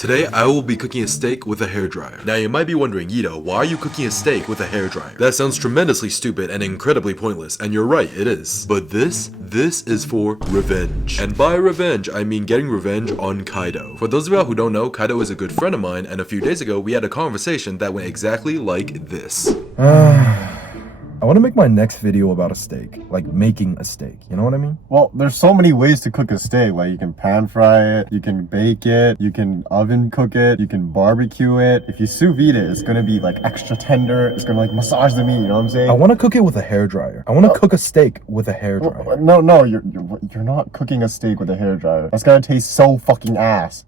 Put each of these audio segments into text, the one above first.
Today, I will be cooking a steak with a hairdryer. Now, you might be wondering, Yito, why are you cooking a steak with a hairdryer? That sounds tremendously stupid and incredibly pointless, and you're right, it is. But this is for revenge. And by revenge, I mean getting revenge on Kaito. For those of y'all who don't know, Kaito is a good friend of mine, and a few days ago, we had a conversation that went exactly like this. I want to make my next video about a steak, like making a steak, you know what I mean? Well, there's so many ways to cook a steak. Like, you can pan fry it, you can bake it, you can oven cook it, you can barbecue it. If you sous vide it, it's gonna be like extra tender. It's gonna like massage the meat, you know what I'm saying? I want to cook it with a hairdryer. I want to cook a steak with a hairdryer. No, you're not cooking a steak with a hairdryer. That's gonna taste so fucking ass.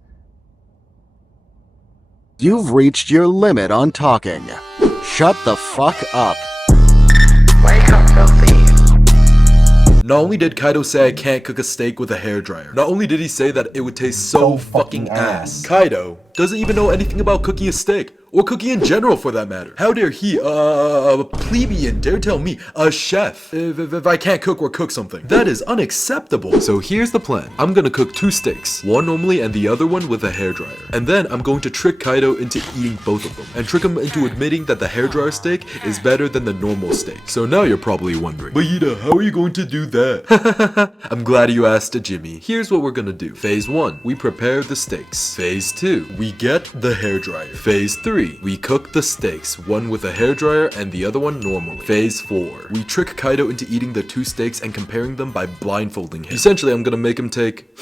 You've reached your limit on talking. Shut the fuck up. Wake up, filthy. Not only did Kaito say I can't cook a steak with a hairdryer, not only did he say that it would taste so fucking ass. Kaito doesn't even know anything about cooking a steak, or cooking in general for that matter. How dare he, a plebeian, dare tell me, a chef, if I can't cook or cook something. That is unacceptable. So here's the plan. I'm gonna cook two steaks, one normally and the other one with a hairdryer. And then I'm going to trick Kaito into eating both of them, and trick him into admitting that the hairdryer steak is better than the normal steak. So now you're probably wondering, but Yida, how are you going to do that? I'm glad you asked, Jimmy. Here's what we're gonna do. Phase 1, we prepare the steaks. Phase 2, we get the hairdryer. Phase 3, we cook the steaks, one with a hairdryer and the other one normally. Phase 4, we trick Kaito into eating the two steaks and comparing them by blindfolding him. Essentially, I'm gonna make him take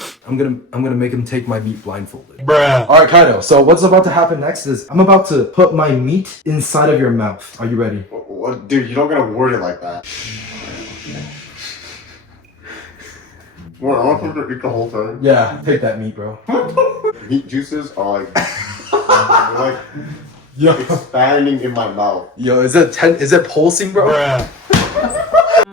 my meat blindfolded. Bruh. Alright, Kaito, so what's about to happen next is I'm about to put my meat inside of your mouth. Are you ready? What, dude, you don't gotta word it like that. What, I want to eat the whole time? Yeah, take that meat, bro. Meat juices are like expanding in my mouth. Yo, is it pulsing, bro? Bruh.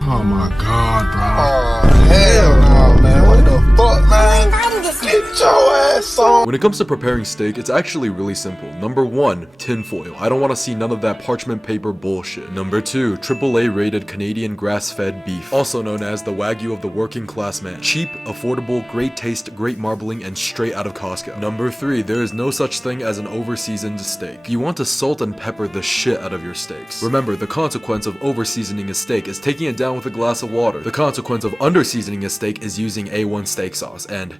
Oh my god, bro. Oh, hell no, man. What the fuck, man? Get your ass on. When it comes to preparing steak, it's actually really simple. Number 1, tinfoil. I don't want to see none of that parchment paper bullshit. Number 2, AAA rated Canadian grass-fed beef, also known as the Wagyu of the working class man. Cheap, affordable, great taste, great marbling, and straight out of Costco. Number 3, there is no such thing as an over-seasoned steak. You want to salt and pepper the shit out of your steaks. Remember, the consequence of over-seasoning a steak is taking it down with a glass of water. The consequence of under-seasoning a steak is using A1 steak sauce, and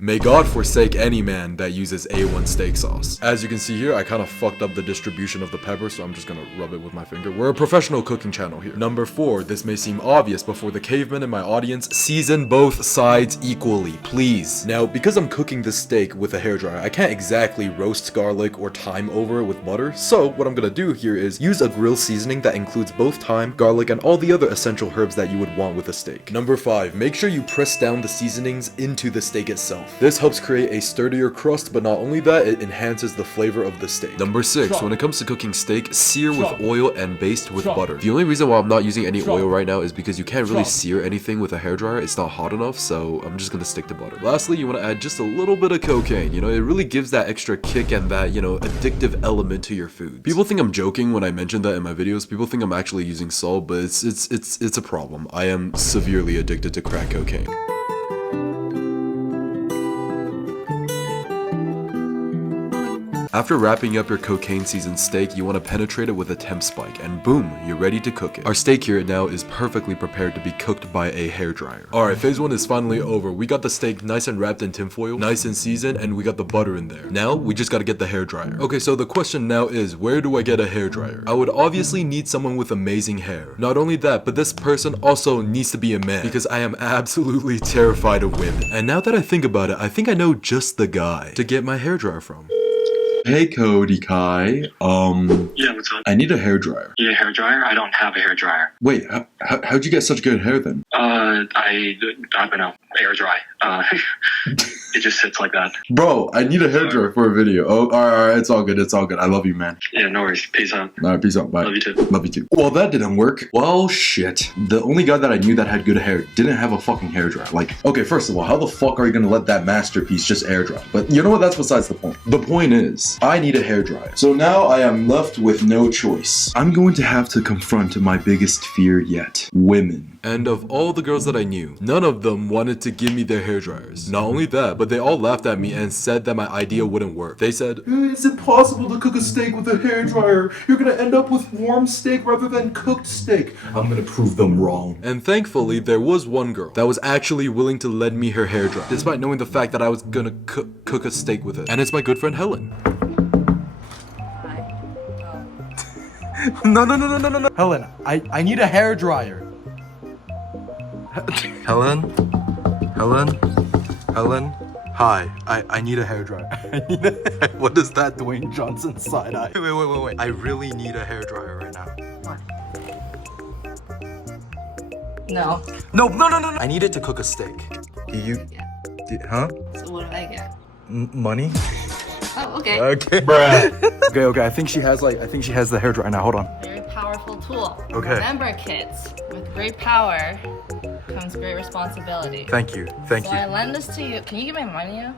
may God forsake any man that uses A1 steak sauce. As you can see here, I kind of fucked up the distribution of the pepper, so I'm just gonna rub it with my finger. We're a professional cooking channel here. Number 4, this may seem obvious, but for the cavemen in my audience, season both sides equally, please. Now, because I'm cooking this steak with a hairdryer, I can't exactly roast garlic or thyme over it with butter, so what I'm gonna do here is use a grill seasoning that includes both thyme, garlic, and all the other essential herbs that you would want with a steak. Number 5, make sure you press down the seasonings into the steak itself. This helps create a sturdier crust, but not only that, it enhances the flavor of the steak. Number 6, when it comes to cooking steak, sear with oil and baste with butter. The only reason why I'm not using any oil right now is because you can't really sear anything with a hairdryer. It's not hot enough, so I'm just gonna stick to butter. Lastly, you want to add just a little bit of cocaine. You know, it really gives that extra kick and that, you know, addictive element to your food. People think I'm joking when I mention that in my videos. People think I'm actually using salt, but it's a problem. I am severely addicted to crack cocaine. After wrapping up your cocaine-seasoned steak, you want to penetrate it with a temp spike, and boom, you're ready to cook it. Our steak here now is perfectly prepared to be cooked by a hairdryer. Alright, phase 1 is finally over. We got the steak nice and wrapped in tinfoil, nice and seasoned, and we got the butter in there. Now, we just gotta get the hairdryer. Okay, so the question now is, where do I get a hairdryer? I would obviously need someone with amazing hair. Not only that, but this person also needs to be a man, because I am absolutely terrified of women. And now that I think about it, I think I know just the guy to get my hairdryer from. Hey Kodekai, Yeah, what's up? I need a hairdryer. You need a hairdryer? I don't have a hairdryer. Wait, how'd you get such good hair then? I don't know. Air dry. It just sits like that. Bro, I need a hairdryer for a video. Oh, alright, it's all good, I love you, man. Yeah, no worries. Peace out. Alright, peace out, bye. Love you too. Love you too. Well, that didn't work. Well, shit. The only guy that I knew that had good hair didn't have a fucking hairdryer. Like, okay, first of all, how the fuck are you gonna let that masterpiece just air dry? But you know what, that's besides the point. The point is, I need a hairdryer. So now I am left with no choice. I'm going to have to confront my biggest fear yet. Women. And of all the girls that I knew, none of them wanted to give me their hairdryers. Not only that, but they all laughed at me and said that my idea wouldn't work. They said, Is it possible to cook a steak with a hairdryer? You're gonna end up with warm steak rather than cooked steak. I'm gonna prove them wrong. and thankfully there was one girl that was actually willing to lend me her hairdryer, despite knowing the fact that I was gonna cook a steak with it. And it's my good friend Helen. No. Helen, I need a hairdryer. Helen? Hi, I need a hairdryer. What is that, Dwayne Johnson side eye? Wait. I really need a hairdryer right now. No. No. I need it to cook a steak. Huh? So what do I get? Money? Oh, okay. Okay. Okay. I think she has the hairdryer now. Hold on. Very powerful tool. Okay. Remember, kids, with great power comes great responsibility. Thank you. So I lend this to you. Can you give me money now?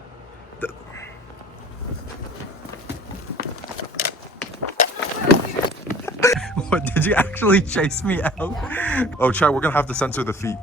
What, did you actually chase me out? Oh, Chad, we're gonna have to censor the feet.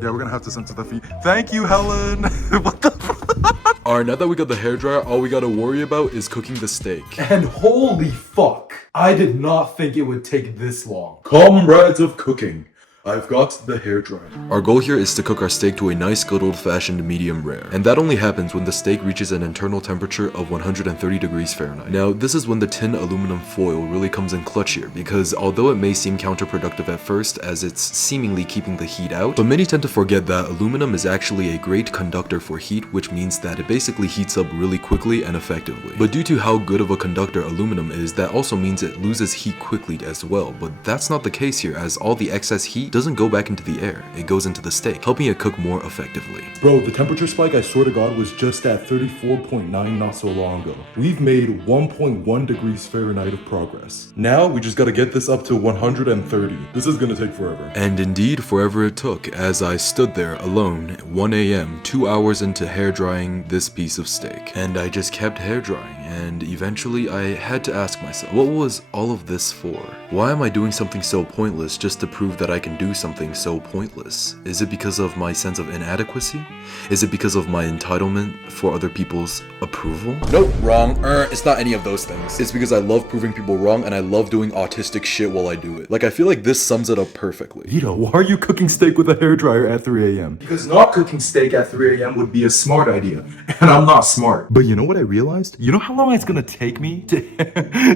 Yeah, we're gonna have to censor the feet. Thank you, Helen. What the fuck? Alright, now that we got the hairdryer, all we gotta worry about is cooking the steak. And holy fuck, I did not think it would take this long. Comrades of cooking, I've got the hairdryer. Our goal here is to cook our steak to a nice good old-fashioned medium rare. And that only happens when the steak reaches an internal temperature of 130 degrees Fahrenheit. Now, this is when the tin aluminum foil really comes in clutch here, because although it may seem counterproductive at first as it's seemingly keeping the heat out, but many tend to forget that aluminum is actually a great conductor for heat, which means that it basically heats up really quickly and effectively. But due to how good of a conductor aluminum is, that also means it loses heat quickly as well. But that's not the case here, as all the excess heat doesn't go back into the air, it goes into the steak, helping it cook more effectively. Bro, the temperature spike, I swear to God, was just at 34.9 not so long ago. We've made 1.1 degrees Fahrenheit of progress. Now, we just gotta get this up to 130. This is gonna take forever. And indeed, forever it took, as I stood there alone at 1 a.m., 2 hours into hair drying this piece of steak. And I just kept hair drying, and eventually I had to ask myself, what was all of this for? Why am I doing something so pointless just to prove that I can do something so pointless? Is it because of my sense of inadequacy? Is it because of my entitlement for other people's approval? Nope, wrong. It's not any of those things. It's because I love proving people wrong and I love doing autistic shit while I do it. Like, I feel like this sums it up perfectly. Vito, why are you cooking steak with a hairdryer at 3 a.m.? Because not cooking steak at 3 a.m. would be a smart idea. And I'm not smart. But you know what I realized? You know how long it's gonna take me to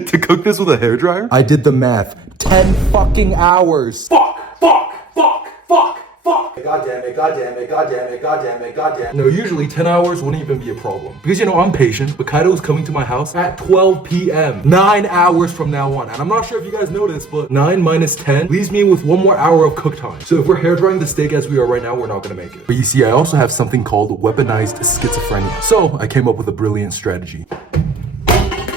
to cook this with a hairdryer? I did the math. 10 fucking hours. Fuck. God damn it. No, usually 10 hours wouldn't even be a problem. Because, you know, I'm patient, but Kaito is coming to my house at 12 p.m. 9 hours from now on. And I'm not sure if you guys know this, but 9 minus 10 leaves me with 1 more hour of cook time. So if we're hair drying the steak as we are right now, we're not gonna make it. But you see, I also have something called weaponized schizophrenia. So I came up with a brilliant strategy.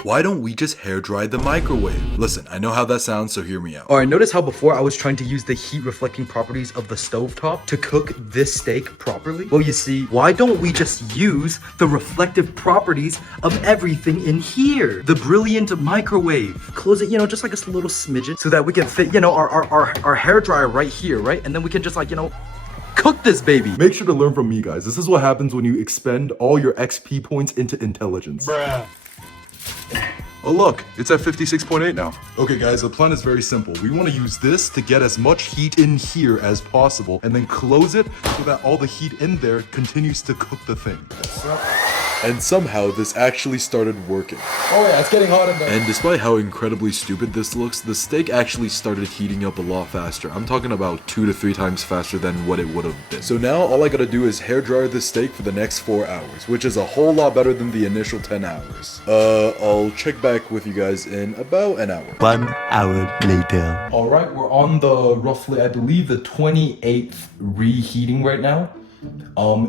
Why don't we just hair dry the microwave? Listen, I know how that sounds, so hear me out. Alright, notice how before I was trying to use the heat reflecting properties of the stovetop to cook this steak properly? Well, you see, why don't we just use the reflective properties of everything in here? The brilliant microwave. Close it, you know, just like a little smidgen so that we can fit, you know, our hair dryer right here, right? And then we can just like, you know, cook this baby. Make sure to learn from me, guys. This is what happens when you expend all your XP points into intelligence. Bruh. Oh look, it's at 56.8 now. Okay guys, the plan is very simple. We want to use this to get as much heat in here as possible and then close it so that all the heat in there continues to cook the thing. And somehow this actually started working. Oh yeah, it's getting hot in there. And despite how incredibly stupid this looks, the steak actually started heating up a lot faster. I'm talking about 2 to 3 times faster than what it would have been. So now all I gotta do is hair dryer the steak for the next 4 hours, which is a whole lot better than the initial 10 hours. I'll check back with you guys in about an hour. 1 hour later. Alright, we're on the roughly, I believe, the 28th reheating right now.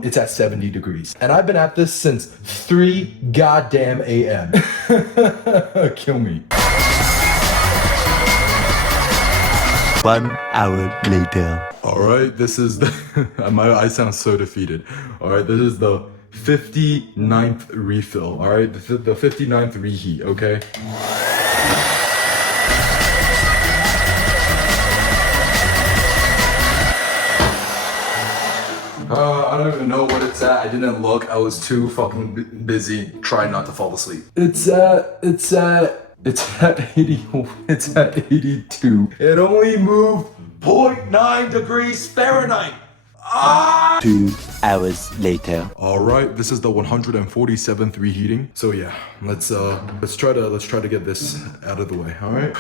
It's at 70 degrees. And I've been at this since 3 goddamn a.m. Kill me. 1 hour later. Alright, this is the... I sound so defeated. Alright, this is the 59th refill. Alright, this is the 59th reheat, okay? I don't even know what it's at. I didn't look. I was too fucking busy trying not to fall asleep. It's at 80. It's at 82. It only moved 0.9 degrees Fahrenheit. 2 hours later. All right, this is the 147th reheating. So yeah, let's try to get this out of the way. All right.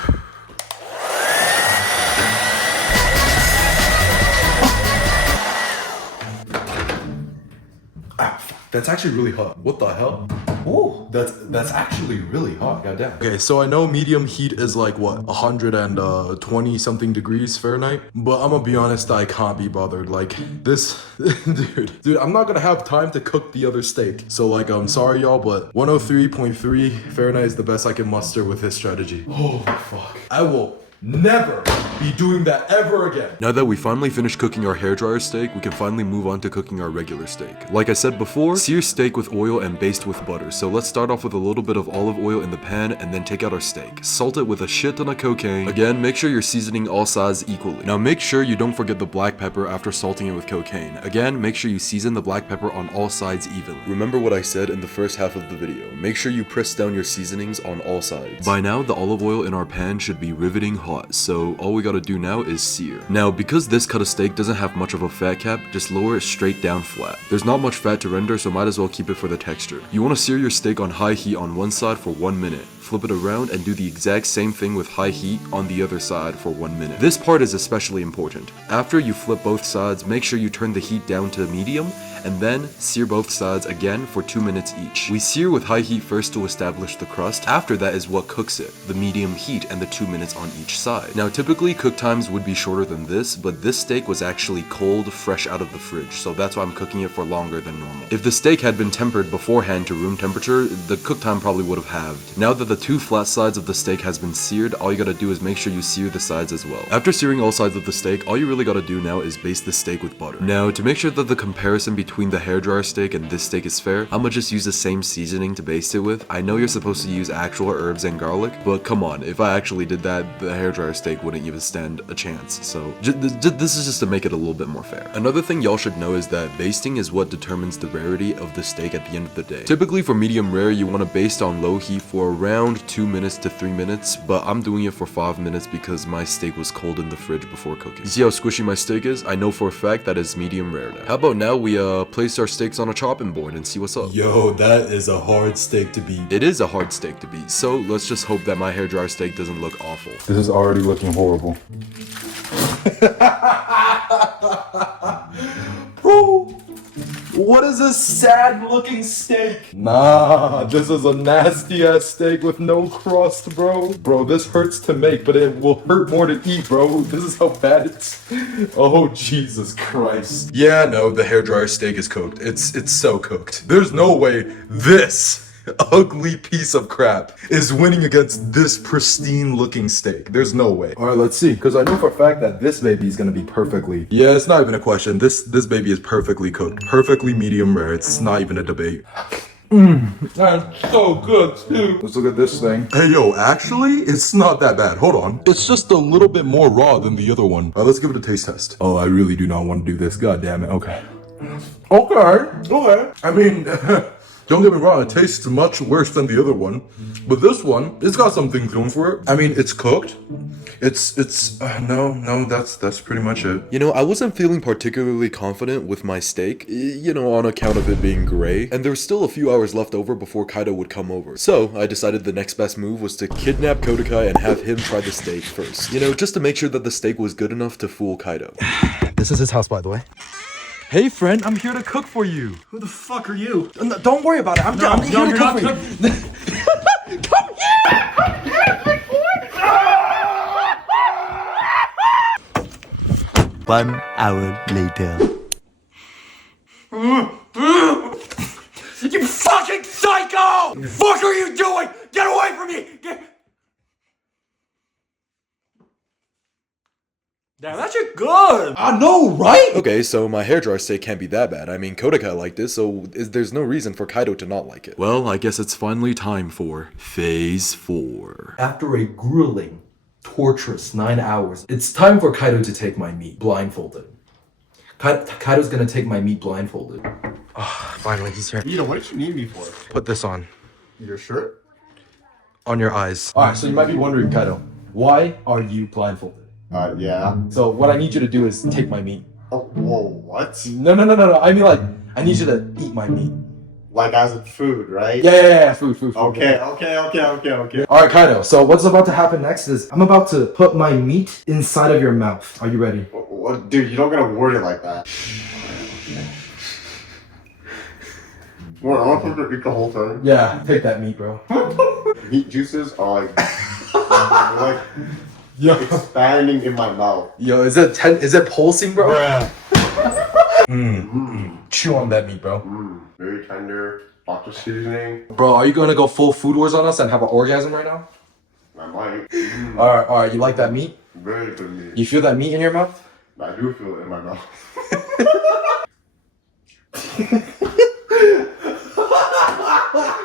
That's actually really hot. What the hell? Oh, that's actually really hot. Goddamn. Okay, so I know medium heat is like what, 120 something degrees Fahrenheit, but I'm gonna be honest, I can't be bothered. Like this, dude, I'm not gonna have time to cook the other steak. So like, I'm sorry y'all, but 103.3 Fahrenheit is the best I can muster with this strategy. Oh fuck. I will never be doing that ever again. Now that we finally finished cooking our hairdryer steak, we can finally move on to cooking our regular steak. Like I said before, sear steak with oil and baste with butter. So let's start off with a little bit of olive oil in the pan and then take out our steak. Salt it with a shit ton of cocaine. Again, make sure you're seasoning all sides equally. Now make sure you don't forget the black pepper after salting it with cocaine. Again, make sure you season the black pepper on all sides evenly. Remember what I said in the first half of the video. Make sure you press down your seasonings on all sides. By now, the olive oil in our pan should be riveting hot. So all we gotta do now is sear. Now, because this cut of steak doesn't have much of a fat cap, just lower it straight down flat. There's not much fat to render, so might as well keep it for the texture. You wanna sear your steak on high heat on one side for 1 minute. Flip it around and do the exact same thing with high heat on the other side for 1 minute. This part is especially important. After you flip both sides, make sure you turn the heat down to medium and then sear both sides again for 2 minutes each. We sear with high heat first to establish the crust. After that is what cooks it, the medium heat and the 2 minutes on each side. Now typically cook times would be shorter than this, but this steak was actually cold, fresh out of the fridge, so that's why I'm cooking it for longer than normal. If the steak had been tempered beforehand to room temperature, the cook time probably would have halved. Now that the two flat sides of the steak has been seared, all you gotta do is make sure you sear the sides as well. After searing all sides of the steak, all you really gotta do now is baste the steak with butter. Now to make sure that the comparison between the hairdryer steak and this steak is fair, I'm gonna just use the same seasoning to baste it with. I know you're supposed to use actual herbs and garlic, but come on, if I actually did that, the hairdryer steak wouldn't even stand a chance. So this is just to make it a little bit more fair. Another thing y'all should know is that basting is what determines the rarity of the steak at the end of the day. Typically for medium rare, you want to baste on low heat for around 2 minutes to 3 minutes, but I'm doing it for 5 minutes because my steak was cold in the fridge before cooking. You see how squishy my steak is? I know for a fact that is medium rare now. How about now we place our steaks on a chopping board and see what's up. Yo, that is a hard steak to beat. It is a hard steak to beat, so let's just hope that my hairdryer steak doesn't look awful. This is already looking horrible. Bro, what is a sad looking steak? Nah, this is a nasty ass steak with no crust, bro. Bro, this hurts to make, but it will hurt more to eat, bro. This is how bad it's. Oh, Jesus Christ. Yeah, no, the hairdryer steak is cooked. It's so cooked. There's no way this ugly piece of crap is winning against this pristine looking steak. There's no way. All right, let's see, because I know for a fact that this baby is gonna be perfectly, yeah, it's not even a question. This baby is perfectly cooked, perfectly medium rare. It's not even a debate. That's so good too. Let's look at this thing. Hey yo, actually, it's not that bad. Hold on. It's just a little bit more raw than the other one. All right, let's give it a taste test. Oh, I really do not want to do this. God damn it. Okay. Okay. I mean, don't get me wrong, it tastes much worse than the other one. But this one, it's got some things going for it. I mean, it's cooked. No, that's pretty much it. You know, I wasn't feeling particularly confident with my steak, you know, on account of it being gray, and there was still a few hours left over before Kaito would come over. So, I decided the next best move was to kidnap Kodekai and have him try the steak first. You know, just to make sure that the steak was good enough to fool Kaito. This is his house, by the way. Hey friend, I'm here to cook for you. Who the fuck are you? No, don't worry about it. I'm here to cook for you. Come here! 1 hour later. You fucking psycho! Fuck are you doing? Get away from me! Damn, that shit good! I know, right? Okay, so my hairdryer steak can't be that bad. I mean, Kodekai liked this, so there's no reason for Kaito to not like it. Well, I guess it's finally time for Phase 4. After a grueling, torturous 9 hours, it's time for Kaito to take my meat, blindfolded. Kaito's gonna take my meat blindfolded. Oh, finally, he's here. Ito, what did you need me for? Put this on. Your shirt? On your eyes. Alright, so you might be wondering, Kaito, why are you blindfolded? Yeah. So what I need you to do is take my meat. Oh, whoa, what? No. I mean, like, I need you to eat my meat. Like as in food, right? Yeah, food. Okay. Alright, Kaito, so what's about to happen next is I'm about to put my meat inside of your mouth. Are you ready? What, dude, you don't gotta word it like that. What, I want to eat the whole thing? Yeah, take that meat, bro. Meat juices are like expanding in my mouth. Yo, is it pulsing, bro? Chew on that meat, bro. Very tender, lots of seasoning. Bro, are you gonna go full Food Wars on us and have an orgasm right now? I might. Alright, you like that meat? Very good meat. You feel that meat in your mouth? I do feel it in my mouth.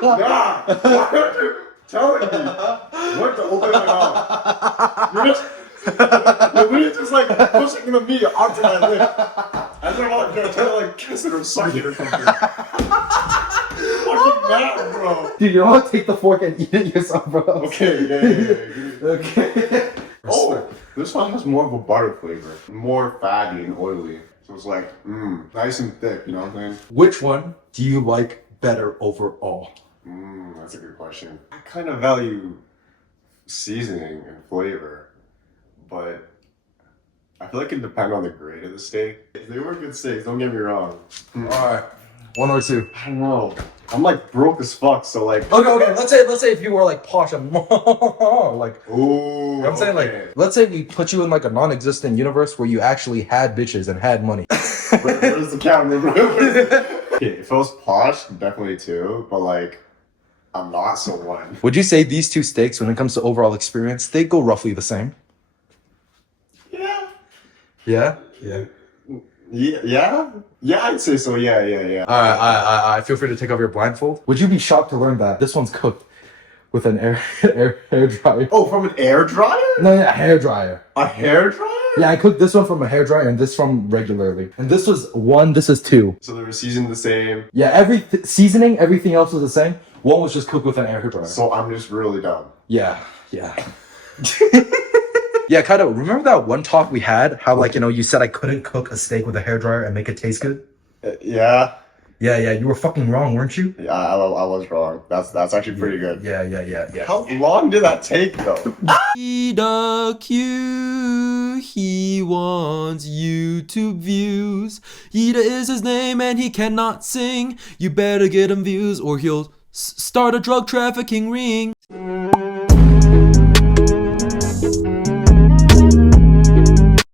Nah, why are you telling me what to open my mouth? You're literally just like pushing the meat onto my lip. And then I'm trying to like kiss it or suck it or something. Fucking mad, bro. Dude, you don't want to take the fork and eat it yourself, bro. Okay, yeah. Okay. Oh, this one has more of a butter flavor. More fatty and oily. So it's like, nice and thick, you know what I'm saying? Which one do you like better overall? That's a good question. I kind of value seasoning and flavor, but I feel like it depends on the grade of the steak. They were good steaks, don't get me wrong. Alright, one or two. I don't know. I'm like broke as fuck, so like. Okay. Let's say if you were like posh and like. Ooh. You know what I'm saying? Like, let's say we put you in like a non-existent universe where you actually had bitches and had money. Where's the camera, bro? Okay, if I was posh, definitely two, but like, I'm not, so one. Would you say these two steaks, when it comes to overall experience, they go roughly the same? Yeah. Yeah? Yeah, I'd say so. Yeah. Alright, feel free to take off your blindfold. Would you be shocked to learn that this one's cooked with an hair dryer? Oh, from an air dryer? No, yeah, hair dryer. A hair dryer? Yeah, I cooked this one from a hair dryer and this from regularly. And this was one, this is two. So they were seasoned the same. Yeah, seasoning, everything else was the same. One was just cooked with an air dryer. So I'm just really dumb. Yeah. Yeah, Kaito, remember that one talk we had? How, like, you said I couldn't cook a steak with a hairdryer and make it taste good? Yeah. Yeah, you were fucking wrong, weren't you? Yeah, I was wrong. That's actually pretty good. Yeah. How long did that take, though? Ida he wants YouTube views. Ida is his name and he cannot sing. You better get him views or he'll start a drug trafficking ring.